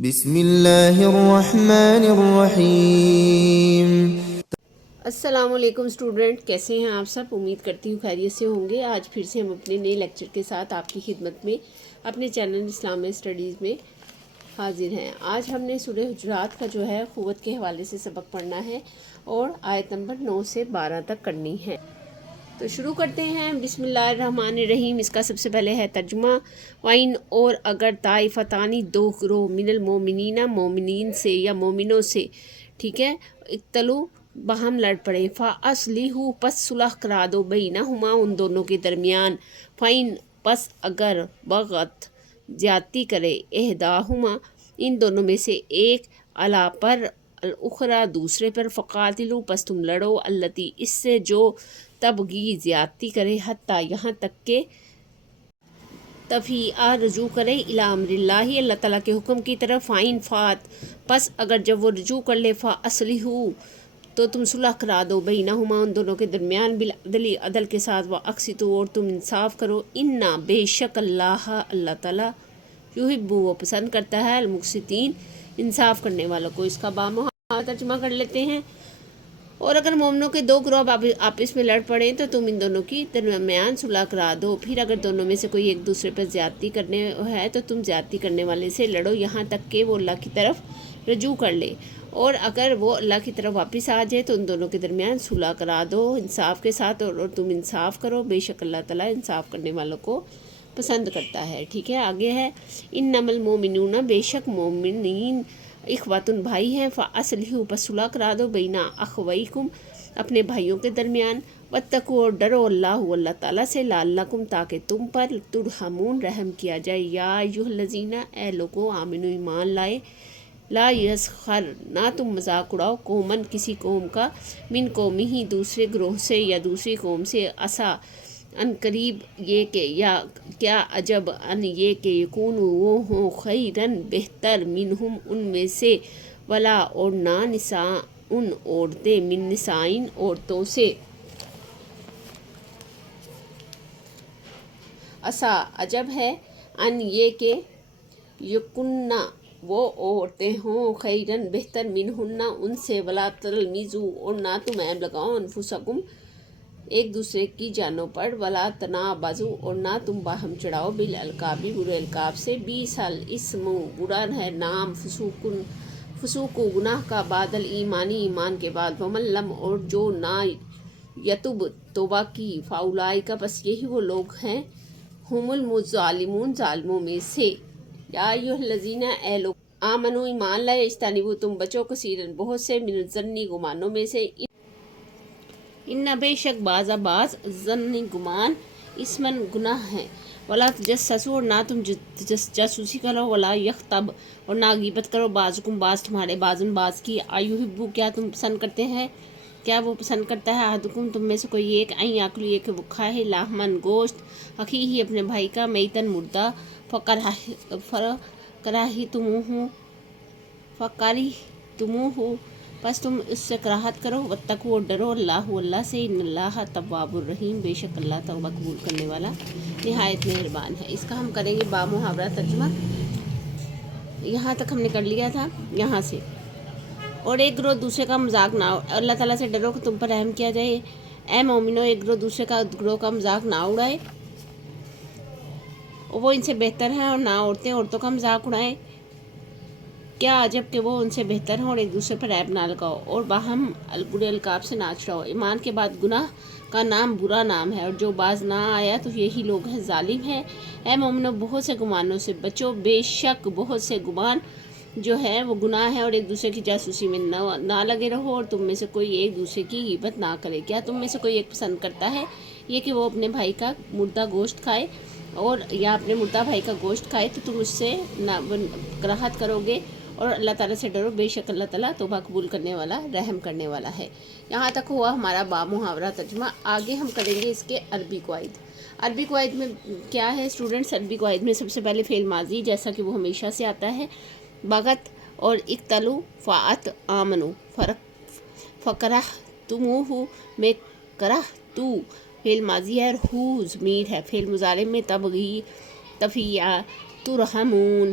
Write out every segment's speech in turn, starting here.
بسم اللہ الرحمن الرحیم۔ السلام علیکم اسٹوڈنٹ، کیسے ہیں آپ سب؟ امید کرتی ہوں خیریت سے ہوں گے۔ آج پھر سے ہم اپنے نئے لیکچر کے ساتھ آپ کی خدمت میں اپنے چینل اسلامک اسٹڈیز میں حاضر ہیں۔ آج ہم نے سورہ حجرات کا جو ہے قوت کے حوالے سے سبق پڑھنا ہے اور آیت نمبر 9 سے 12 تک کرنی ہے۔ تو شروع کرتے ہیں۔ بسم اللہ الرحمن الرحیم۔ اس کا سب سے پہلے ہے ترجمہ۔ وَإِنْ اور اگر طائفتانی دو گروہ من المؤمنین مومنین سے یا مومنوں سے، ٹھیک ہے، اقتلوا باہم لڑ پڑے، فَأَصْلِحُوا پس صلح کرا دو، بینہما ان دونوں کے درمیان، فَإِنْ پس اگر بغت زیادتی کرے، احداہما ان دونوں میں سے ایک، علی پر، الاخری دوسرے پر، فقاتلوا پس تم لڑو، التی اس سے جو تبغی زیادتی کرے، حتیٰ یہاں تک کہ تفیء رجوع کرے، الی امر اللہ اللہ تعالیٰ کے حکم کی طرف، فَإِنْ فات پس اگر جب وہ رجوع کر لے، فَأَصْلِحُوا تو تم صلح کرا دو، بینہما ان دونوں کے درمیان، بالعدل عدل کے ساتھ، وَأَقْسِطُوا اور تم انصاف کرو، اِنَّا بے شک اللہ اللہ تعالیٰ، یحب وہ پسند کرتا ہے، المقسطین انصاف کرنے والوں کو۔ اس کا بامعنی ترجمہ کر لیتے ہیں۔ اور اگر مومنوں کے دو گروہ آپس میں لڑ پڑیں تو تم ان دونوں کی درمیان صلح کرا دو، پھر اگر دونوں میں سے کوئی ایک دوسرے پر زیادتی کرنے ہے تو تم زیادتی کرنے والے سے لڑو یہاں تک کہ وہ اللہ کی طرف رجوع کر لے، اور اگر وہ اللہ کی طرف واپس آ جائے تو ان دونوں کے درمیان صلح کرا دو انصاف کے ساتھ، اور تم انصاف کرو، بے شک اللہ تعالیٰ انصاف کرنے والوں کو پسند کرتا ہے۔ ٹھیک ہے، آگے ہے انما المؤمنون بے شک مومنین اخواتن بھائی ہیں، فاصلحوا پس صلح کرا دو، بین اخویکم اپنے بھائیوں کے درمیان، واتقوا اور ڈرو اللہ اللہ تعالیٰ سے، لعلکم تاکہ تم پر ترحمون رحم کیا جائے، یا ایھا الذین اے لوگو آمنو ایمان لائے، لا یسخر نہ تم مذاق اڑاؤ، قومن کسی قوم کا، من قومی ہی دوسرے گروہ سے یا دوسری قوم سے، عسیٰ ان قریب یہ کہ، یا کیا عجب ان یہ کہ، یکون وہ ہوں خیرن بہتر، منہم ان میں سے، ولا اور نہ نساء ان عورتیں، من نسائن عورتوں سے، عسیٰ عجب ہے، ان یہ کہ، یکنہ وہ عورتیں ہوں، خیرن بہتر، منہن ان سے، ولا تلمزوا اور نہ تم عیب لگاؤ، انفسکم ایک دوسرے کی جانوں پر، ولا تنابزوا اور نہ تم باہم چڑھاؤ، بالالقاب برے القاب سے، بیس الاسم برا ہے نام، فسوق گناہ کا، بعد الایمانی ایمان کے بعد، ومن لم اور جو نہ یتوب توبہ کی، فاولئک پس یہی وہ لوگ ہیں، ہم الظالمون ظالموں میں سے، یا ایھا الذین اے لوگ آمنو ایمان لائے، اجتنبوا تم بچو، کثیرن بہت سے، من الظن گمانوں میں سے، ان بے شک بعض ظن گمان، اسمن گناہ ہے، ولا تجسسوا اور نہ تم جاسوسی کرو، ولا یغتب اور نہ غیبت کرو، بعضکم بعض تمہارے، بعضن بعض کی، ایحب کیا تم پسند کرتے ہیں، کیا وہ پسند کرتا ہے، احدکم تم میں سے کوئی ایک، ان یاکل یہ کہ وہ کھائے، لحمن گوشت، اخیہ اپنے بھائی کا، میتن مردہ، فکرہتموہ پس تم اس سے کراہت کرو، واتقوا اور ڈرو اللہ اللہ سے، ان اللہ تواب الرحیم بے شک اللہ توبہ قبول کرنے والا نہایت مہربان ہے۔ اس کا ہم کریں گے بامحاورہ ترجمہ۔ یہاں تک ہم نے کر لیا تھا یہاں سے۔ اور ایک گروہ دوسرے کا مذاق نہ، اللہ تعالیٰ سے ڈرو کہ تم پر رحم کیا جائے، اے مومنو ایک گروہ دوسرے کا گروہ کا مذاق نہ اڑائے، وہ ان سے بہتر ہیں، اور نہ عورتیں عورتوں کا مذاق اڑائیں، کیا عجب کہ وہ ان سے بہتر ہیں، اور ایک دوسرے پر عیب نہ لگاؤ، اور باہم برے القاب سے نہ چڑھاؤ، ایمان کے بعد گناہ کا نام برا نام ہے، اور جو باز نہ آیا تو یہی لوگ ہیں ظالم ہیں۔ اے مومنو بہت سے گمانوں سے بچو، بے شک بہت سے گمان جو ہے وہ گناہ ہے، اور ایک دوسرے کی جاسوسی میں نہ لگے رہو، اور تم میں سے کوئی ایک دوسرے کی غیبت نہ کرے، کیا تم میں سے کوئی ایک پسند کرتا ہے یہ کہ وہ اپنے بھائی کا مردہ گوشت کھائے، اور یا اپنے مردہ بھائی کا گوشت کھائے، تو تم اس سے کراہت کرو گے، اور اللہ تعالیٰ سے ڈرو، بے شک اللہ تعالیٰ توبہ قبول کرنے والا رحم کرنے والا ہے۔ یہاں تک ہوا ہمارا بامحاورہ ترجمہ۔ آگے ہم کریں گے اس کے عربی قواعد۔ عربی قواعد میں کیا ہے اسٹوڈنٹس؟ عربی قواعد میں سب سے پہلے فعل ماضی، جیسا کہ وہ ہمیشہ سے آتا ہے، بغت اور اقتلوا، فاعت آمنو، فکرہتموہ میں کرہتو فعل ماضی ہے، اور ہو ضمیر ہے، فعل مضارع میں تبغی، تفیع، ترحمون،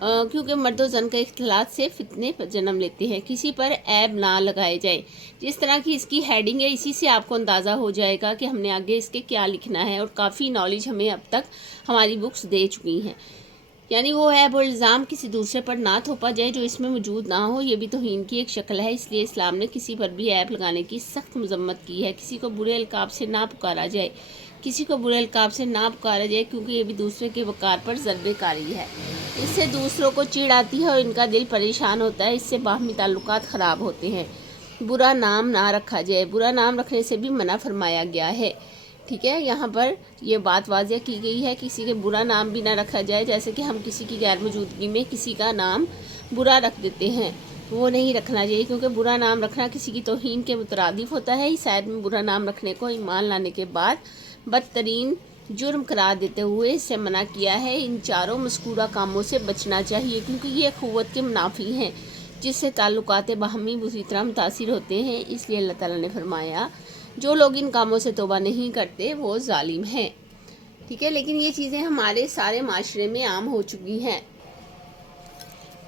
کیونکہ مرد و زن کا اختلاط سے فتنے جنم لیتے ہیں۔ کسی پر عیب نہ لگائے جائے۔ جس طرح کی اس کی ہیڈنگ ہے، اسی سے آپ کو اندازہ ہو جائے گا کہ ہم نے آگے اس کے کیا لکھنا ہے، اور کافی نالج ہمیں اب تک ہماری بکس دے چکی ہیں۔ یعنی وہ عیب اور الزام کسی دوسرے پر نہ تھوپا جائے جو اس میں موجود نہ ہو، یہ بھی توہین کی ایک شکل ہے۔ اس لیے اسلام نے کسی پر بھی عیب لگانے کی سخت مذمت کی ہے۔ کسی کو برے القاب سے نہ پکارا جائے، کیونکہ یہ بھی دوسرے کے وقار پر ضربے کاری ہے۔ اس سے دوسروں کو چڑ آتی ہے اور ان کا دل پریشان ہوتا ہے، اس سے باہمی تعلقات خراب ہوتے ہیں۔ برا نام نہ رکھا جائے، برا نام رکھنے سے بھی منع فرمایا گیا ہے۔ ٹھیک ہے، یہاں پر یہ بات واضح کی گئی ہے، کسی کے برا نام بھی نہ رکھا جائے، جیسے کہ ہم کسی کی غیر موجودگی میں کسی کا نام برا رکھ دیتے ہیں، وہ نہیں رکھنا چاہیے، کیونکہ برا نام رکھنا کسی کی توہین کے مترادف ہوتا ہے۔ اس آیت میں برا نام رکھنے کو ایمان لانے کے بعد بدترین جرم قرار دیتے ہوئے اس سے منع کیا ہے۔ ان چاروں مذکورہ کاموں سے بچنا چاہیے، کیونکہ یہ اخوت کے منافی ہیں، جس سے تعلقات باہمی بری طرح متاثر ہوتے ہیں۔ اس لیے اللہ تعالیٰ نے فرمایا جو لوگ ان کاموں سے توبہ نہیں کرتے وہ ظالم ہیں۔ ٹھیک ہے، لیکن یہ چیزیں ہمارے سارے معاشرے میں عام ہو چکی ہیں۔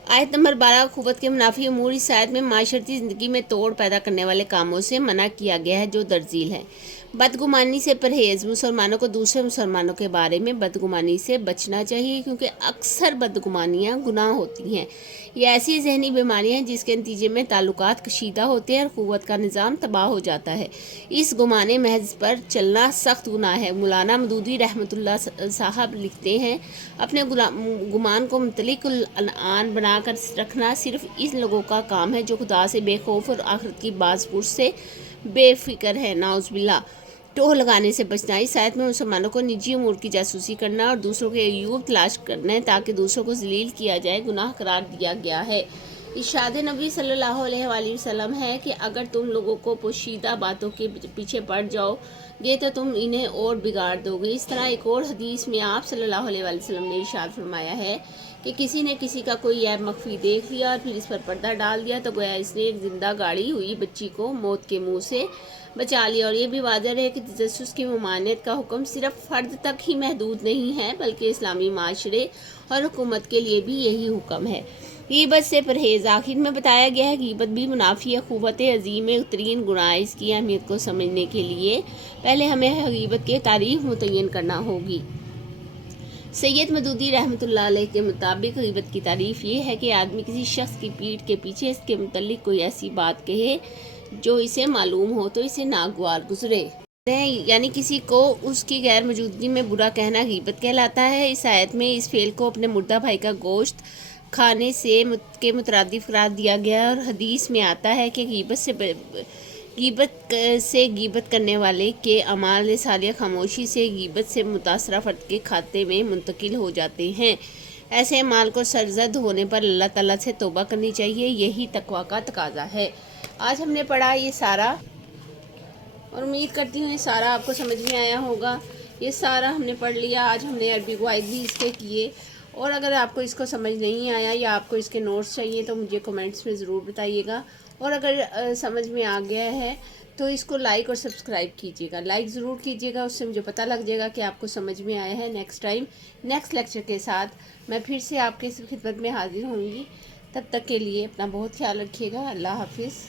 آیت نمبر 12، اخوت کے منافی امور۔ اس آیت میں معاشرتی زندگی میں توڑ پیدا کرنے والے کاموں سے منع کیا گیا ہے جو درذیل ہیں۔ بدگمانی سے پرہیز۔ مسلمانوں کو دوسرے مسلمانوں کے بارے میں بدگمانی سے بچنا چاہیے، کیونکہ اکثر بدگمانیاں گناہ ہوتی ہیں۔ یہ ایسی ذہنی بیماریاں ہیں جس کے نتیجے میں تعلقات کشیدہ ہوتے ہیں اور اخوت کا نظام تباہ ہو جاتا ہے۔ اس گمان محض پر چلنا سخت گناہ ہے۔ مولانا مودودی رحمۃ اللہ صاحب لکھتے ہیں، اپنے گمان کو مطلق العنان بنا کر رکھنا صرف ان لوگوں کا کام ہے جو خدا سے بے خوف اور آخرت کی باز پرس سے بے فکر ہے۔ نعوذ باللہ۔ ٹوہ لگانے سے بچنا۔ اس آیت میں مسلمانوں کو نجی امور کی جاسوسی کرنا اور دوسروں کے عیوب تلاش کرنا تاکہ دوسروں کو ذلیل کیا جائے گناہ قرار دیا گیا ہے۔ ارشاد نبی صلی اللہ علیہ وآلہ وسلم ہے کہ اگر تم لوگوں کو پوشیدہ باتوں کے پیچھے پڑ جاؤ گے تو تم انہیں اور بگاڑ دو گے۔ اس طرح ایک اور حدیث میں آپ صلی اللہ علیہ وآلہ وسلم نے ارشاد فرمایا ہے کہ کسی نے کسی کا کوئی عیب مخفی دیکھ لیا اور پھر اس پر پردہ ڈال دیا تو گویا اس نے ایک زندہ گاڑی ہوئی بچی کو موت کے منہ سے بچا لیا۔ اور یہ بھی واضح ہے کہ تجسس کی ممانعت کا حکم صرف فرد تک ہی محدود نہیں ہے، بلکہ اسلامی معاشرے اور حکومت کے لیے بھی یہی حکم ہے۔ غیبت سے پرہیز۔ آخر میں بتایا گیا ہے غیبت بھی منافی اخوت عظیم ترین گناہ۔ اس کی اہمیت کو سمجھنے کے لیے پہلے ہمیں غیبت کے تعریف متعین کرنا ہوگی۔ سید مودودی رحمۃ اللہ علیہ کے مطابق غیبت کی تعریف یہ ہے کہ آدمی کسی شخص کی پیٹھ کے پیچھے اس کے متعلق کوئی ایسی بات کہے جو اسے معلوم ہو تو اسے ناگوار گزرے، یعنی کسی کو اس کی غیر موجودگی میں برا کہنا غیبت کہلاتا ہے۔ اس آیت میں اس فعل کو اپنے مردہ بھائی کا گوشت کھانے کے مترادف قرار دیا گیا ہے، اور حدیث میں آتا ہے کہ غیبت کرنے والے کے اعمال صالحہ خاموشی سے غیبت سے متاثرہ فرد کے کھاتے میں منتقل ہو جاتے ہیں۔ ایسے اعمال کو سرزد ہونے پر اللہ تعالیٰ سے توبہ کرنی چاہیے، یہی تقویٰ کا تقاضا ہے۔ آج ہم نے پڑھا یہ سارا، اور امید کرتی ہوں یہ سارا آپ کو سمجھ میں آیا ہوگا۔ یہ سارا ہم نے پڑھ لیا۔ آج ہم نے عربی قواعد بھی اس کے کیے، اور اگر آپ کو اس کو سمجھ نہیں آیا یا آپ کو اس کے نوٹس چاہیے تو مجھے کمنٹس میں ضرور بتائیے گا، اور اگر سمجھ میں آ گیا ہے تو اس کو لائک اور سبسکرائب کیجیے گا، لائک ضرور کیجیے گا، اس سے مجھے پتہ لگ جائے گا کہ آپ کو سمجھ میں آیا ہے۔ نیکسٹ لیکچر کے ساتھ میں پھر سے آپ کے خدمت میں حاضر ہوں گی۔ تب تک کے لیے اپنا بہت خیال رکھیے گا۔ اللہ حافظ۔